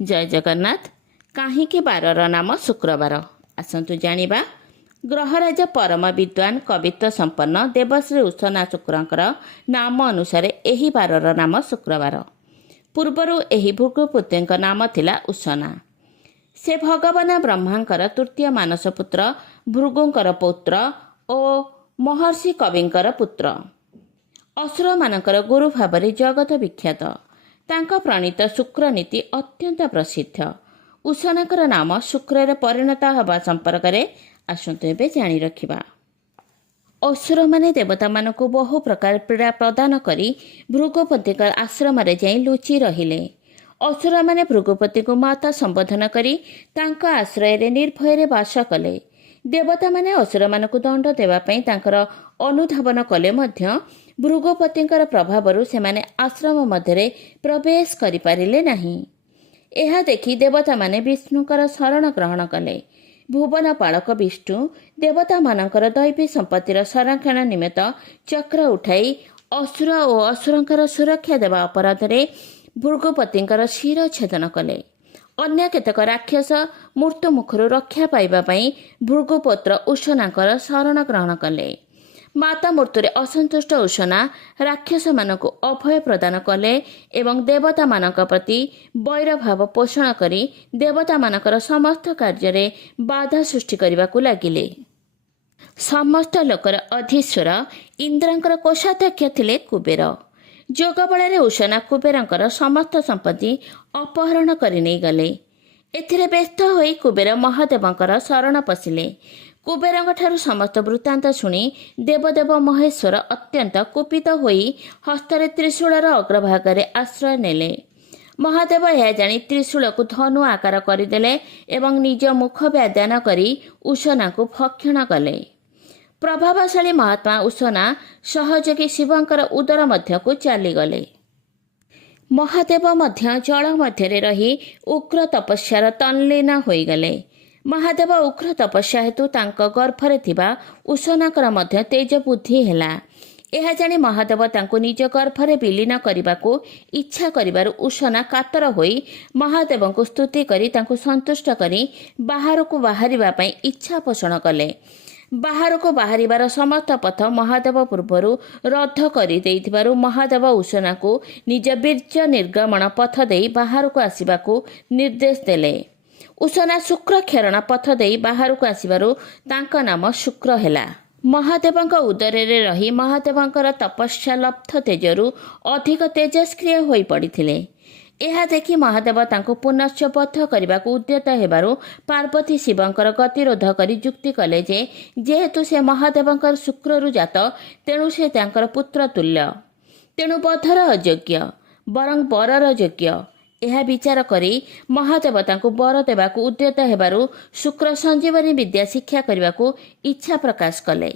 जय जगन्नाथ। काहींकि बारर नाम शुक्रवार आसतु जानिबा। ग्रहराज परम विद्वान कवित्व संपन्न देवश्री उषना शुक्रंकर नाम अनुसार एही बारर नाम शुक्रवार। पूर्वरु एही भृगुपुत्रଙ୍କ नाम थिला उषना। से भगवान ब्रह्मांकर तृतीय मानसपुत्र भृगुंकर पुत्र और महर्षि कविंकर पुत्र। असुर मानकर गुरु भाव जगत विख्यात। तांका प्रणीत शुक्रनीति अत्यंत प्रसिद्ध। उषनाकर नाम शुक्र परिणत हवा संपर्क में आसतु ए जाणी रखिबा। असुर माने देवता मानकु बहु प्रकार पीड़ा प्रदान करी भृगुपति आश्रम जाई लुचि रहिले। असुर माने भृगुपति को माता संबोधन करी तांका आश्रय रे निर्भय बास कले। देवता माने असुर मानकु दंड देवा पई तांकर अनुधावन कले मध्य भृगुपतिंकर प्रभावरु सेमाने आश्रम मध्यरे प्रवेश करि पारिले नाही। एहा देखि देवता माने विष्णुकर शरण ग्रहण कले। भुवन पालक विष्णु देवता मानकर दैवी संपत्तिर संरक्षण निमित्त चक्र उठाई असुर और असुरंकर सुरक्षा देवा अपराधरे भृगुपतिंकर शिर छेदन कले। अन्य केतक राक्षस मृत्यु मुखर रक्षा पाइबा पई भृगुपुत्र उषनाकर शरण ग्रहण कले। माता मृत्युरे असंतुष्ट उषना राक्षस मानक अभय प्रदान कले एवं देवता मानक प्रति वैर भाव पोषण करी देवता मानकर समस्त कार्य बाधा सृष्टि करने लगिले। समस्त लोकर अधीश्वर इंद्रंकर कोषाध्यक्ष थिले कुबेर। जोग बଳରେ उषना कुबेरंकर समस्त संपत्ति अपहरण करि नै गले। एथिरे व्यस्त होई कुबेर महादेवंकर शरण पशिले। कुबेरंक ठारू समस्त वृत्तांत शुणी देवदेव महेश्वर अत्यंत कुपित होई हस्तरे त्रिशूलर अग्रभागरे आश्रय नेले। महादेव यह जानी त्रिशूल को धनु आकार करदेले एवं निज मुख व्यादान करी उषना को भक्षण कले। प्रभावशाली महात्मा उषना सहयोगी शिवंकर उदर मध्य को चलीगले। महादेव मध्य जल मध्य रही उग्र तपस्यार तल्लीन होईगले। महादेव उग्र तपस्या हेतु तांक गर्भरे थिबा उषनाकर मध्य तेज बुद्धि हेला। यह जानी महादेव तांको निज गर्भरे विलीन करने इच्छा करिबारु उषना कातर होई महादेव को स्तुति करी तांको संतुष्ट करी बाहर को बाहरिबा पई इच्छा पोषण कले। बाहर को बाहरिबार समस्त पथ महादेव पूर्वरु रद्द करि देइथिबारु महादेव उषना को निज बीर्य निर्गमन पथ देई बाहर को आसिबाकू निर्देश देले। उषना शुक्र खेरण पथ देई बाहर को आसिबारु तांका नाम शुक्र हेला। महादेवंक उदरे रही महादेवंकर तपस्या लब्ध तेजरु अधिक तेजस्क्रिय होई पड़िथिले। यह देखि महादेव तांको पुनश्च बद्ध करने उद्यत हेबारु पार्वती शिवंकर गतिरोध करी जुक्ति कले जे जेहेतु से महादेवंकर शुक्ररु जात तेणु से तांकर पुत्र तुल्य, तेणु बधर अयोग्य बरं बरर योग्य। यह विचार करी महादेव तांको बर देवाकू उद्यत हेबारु शुक्र संजीवनी विद्या शिक्षा करने इच्छा प्रकाश कले।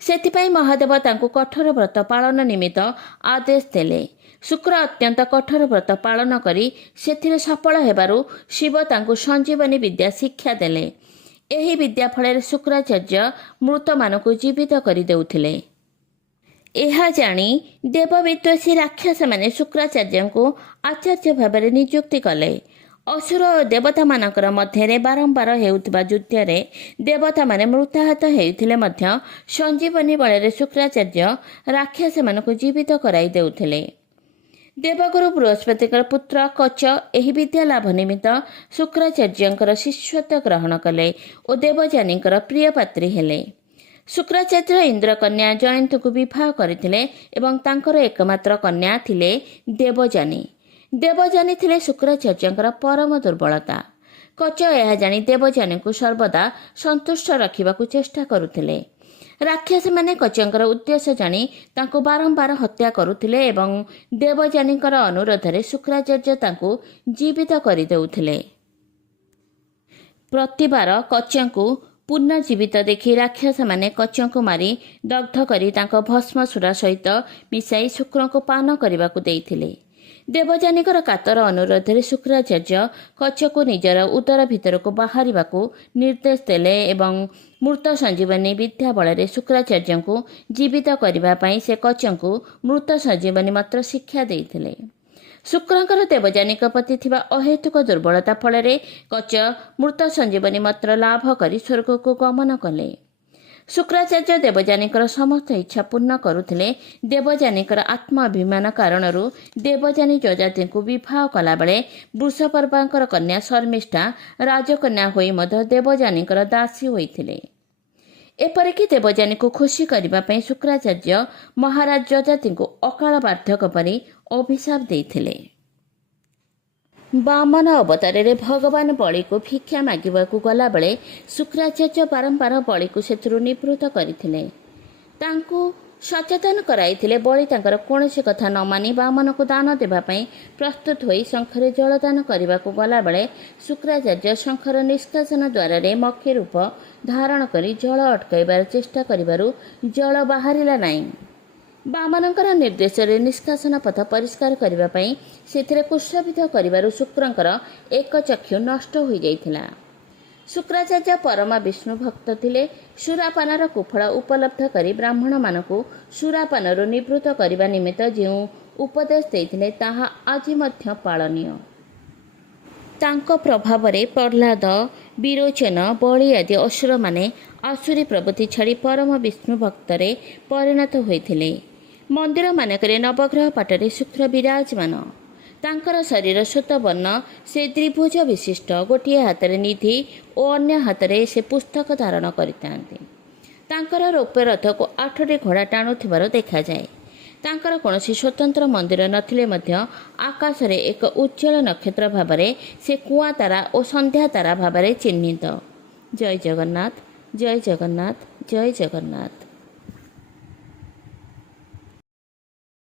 सेथिपाई महादेव तांको कठोर व्रत पालन निमित्त आदेश देले। शुक्र अत्यंत कठोर व्रत पालन करी सेथिरे सफल हेबारु शिव तांको संजीवनी विद्या शिक्षा देले। एही विद्या फଳରେ शुक्राचार्य मृत मानकू जीवित करि देउथिले। यह जानी देवविद्वेषी राक्षस माने शुक्राचार्य को आचार्य भाव नियुक्ति कले। असुर और देवता मानकर मध्य बारंबार हेउथिबा युद्धरे देवता माने मृताहत हेउथिले मध्य संजीवनी बଳରେ शुक्राचार्य राक्षस मानकू जीवित कराई देउथिले। देवगुरु बृहस्पति पुत्र कच एही विद्या लाभ निमित्त शुक्राचार्य शिष्यत्व ग्रहण कले और देवजानीकर प्रिय पात्री हेले। शुक्राचार्य इंद्र कन्या जयंत को विवाह करथिले एवं तांकर एकमात्र कन्या थिले देवजानी। देवजानी थिले शुक्राचार्यंकर परम दुर्बलता। कच यह जानी देवजानी को सर्वदा संतुष्ट रखिबाकू चेष्टा करुथिले। राक्षस माने कचंकर उद्देश्य जानी तांको बारंबार हत्या करुथिले एवं देवजानीकर अनुरोधरे शुक्राचार्य तांको जीवित करि देउथिले। प्रतिबार कचंकू पुनर्जीवित देखि राक्षस माने कचंकू मारी दग्ध करी तांको भस्मसुरा सहित मिसाई शुक्र को पान करने देइथिले। देवजानीकर कातर अनुरोधरे शुक्राचार्य कचको निजर उदर भितर को बाहरिबाकू निर्देश देले एवं मृत संजीवनी विद्या बଳରେ शुक्राचार्य को जीवित करने से कचको मृत संजीवनी मात्र शिक्षा देइथिले। ଶୁକ୍ରଙ୍କର ଦେବଯାନୀଙ୍କ ପ୍ରତି ଥିବା ଅହେତୁକ ଦୁର୍ବଳତା ଫଳରେ କଚ ମୃତ ସଞ୍ଜୀବନୀ ମନ୍ତ୍ର ଲାଭ କରି ସ୍ୱର୍ଗକୁ ଗମନ କଲେ। ଶୁକ୍ରାଚାର୍ଯ୍ୟ ଦେବଯାନୀଙ୍କର ସମସ୍ତ ଇଚ୍ଛା ପୂର୍ଣ୍ଣ କରୁଥିଲେ। ଦେବଯାନୀଙ୍କର ଆତ୍ମାଭିମାନ କାରଣରୁ ଦେବଯାନୀ ଯଯାତିଙ୍କୁ ବିବାହ କଲାବେଳେ ବୃଷପର୍ବାଙ୍କର କନ୍ୟା ଶର୍ମିଷ୍ଠା ରାଜକନ୍ୟା ହୋଇ ମଧ୍ୟ ଦେବଯାନୀଙ୍କର ଦାସୀ ହୋଇଥିଲେ। ଏପରିକି ଦେବଯାନୀକୁ ଖୁସି କରିବା ପାଇଁ ଶୁକ୍ରାଚାର୍ଯ୍ୟ ମହାରାଜ ଯଯାତିଙ୍କୁ ଅକାଳ ବାର୍ଦ୍ଧକ ପରି ଅଭିଶାପ ଦେଇଥିଲେ। ବାମନ ଅବତାରରେ ଭଗବାନ ବଳିକୁ ଭିକ୍ଷା ମାଗିବାକୁ ଗଲାବେଳେ ଶୁକ୍ରାଚାର୍ଯ୍ୟ ବାରମ୍ବାର ବଳିକୁ ସେଥିରୁ ନିବୃତ୍ତ କରିଥିଲେ। ତାଙ୍କୁ ସଚେତନ କରାଇଥିଲେ। ବଳି ତାଙ୍କର କୌଣସି କଥା ନ ମାନି ବାମନକୁ ଦାନ ଦେବା ପାଇଁ ପ୍ରସ୍ତୁତ ହୋଇ ଶଙ୍ଖରେ ଜଳଦାନ କରିବାକୁ ଗଲାବେଳେ ଶୁକ୍ରାଚାର୍ଯ୍ୟ ଶଙ୍ଖର ନିଷ୍କାସନ ଦ୍ୱାରରେ ମକ୍ଷୀ ରୂପ ଧାରଣ କରି ଜଳ ଅଟକାଇବାର ଚେଷ୍ଟା କରିବାରୁ ଜଳ ବାହାରିଲା ନାହିଁ। ବାମନଙ୍କର ନିର୍ଦ୍ଦେଶରେ ନିଷ୍କାସନ ପଥ ପରିଷ୍କାର କରିବା ପାଇଁ ସେଥିରେ କୁଶବିଦ୍ଧ କରିବାରୁ ଶୁକ୍ରଙ୍କର ଏକ ଚକ୍ଷୁ ନଷ୍ଟ ହୋଇଯାଇଥିଲା। ଶୁକ୍ରାଚାର୍ଯ୍ୟ ପରମା ବିଷ୍ଣୁ ଭକ୍ତ ଥିଲେ। ସୁରାପାନର କୁଫଳ ଉପଲବ୍ଧ କରି ବ୍ରାହ୍ମଣମାନଙ୍କୁ ସୁରାପାନରୁ ନିବୃତ୍ତ କରିବା ନିମିତ୍ତ ଯେଉଁ ଉପଦେଶ ଦେଇଥିଲେ ତାହା ଆଜି ମଧ୍ୟ ପାଳନୀୟ। ତାଙ୍କ ପ୍ରଭାବରେ ପ୍ରହ୍ଲାଦ, ବିରୋଚନ, ବଳି ଆଦି ଅସୁରମାନେ ଆସୁରୀ ପ୍ରବୃତ୍ତି ଛାଡ଼ି ପରମ ବିଷ୍ଣୁ ଭକ୍ତରେ ପରିଣତ ହୋଇଥିଲେ। ମନ୍ଦିରମାନଙ୍କରେ ନବଗ୍ରହ ପାଟରେ ଶୁକ୍ର ବିରାଜମାନ। ତାଙ୍କର ଶରୀର ଶ୍ଵେତବର୍ଣ୍ଣ। ସେ ତ୍ରିଭୁଜ ବିଶିଷ୍ଟ। ଗୋଟିଏ ହାତରେ ନିଧି ଓ ଅନ୍ୟ ହାତରେ ସେ ପୁସ୍ତକ ଧାରଣ କରିଥାନ୍ତି। ତାଙ୍କର ରୌପ୍ୟ ରଥକୁ 8ଟି ଘୋଡ଼ା ଟାଣୁଥିବାର ଦେଖାଯାଏ। ତାଙ୍କର କୌଣସି ସ୍ୱତନ୍ତ୍ର ମନ୍ଦିର ନଥିଲେ ମଧ୍ୟ ଆକାଶରେ ଏକ ଉଜ୍ଜ୍ୱଳ ନକ୍ଷତ୍ର ଭାବରେ ସେ କୁଆଁ ତାରା ଓ ସନ୍ଧ୍ୟା ତାରା ଭାବରେ ଚିହ୍ନିତ। ଜୟ ଜଗନ୍ନାଥ, ଜୟ ଜଗନ୍ନାଥ, ଜୟ ଜଗନ୍ନାଥ।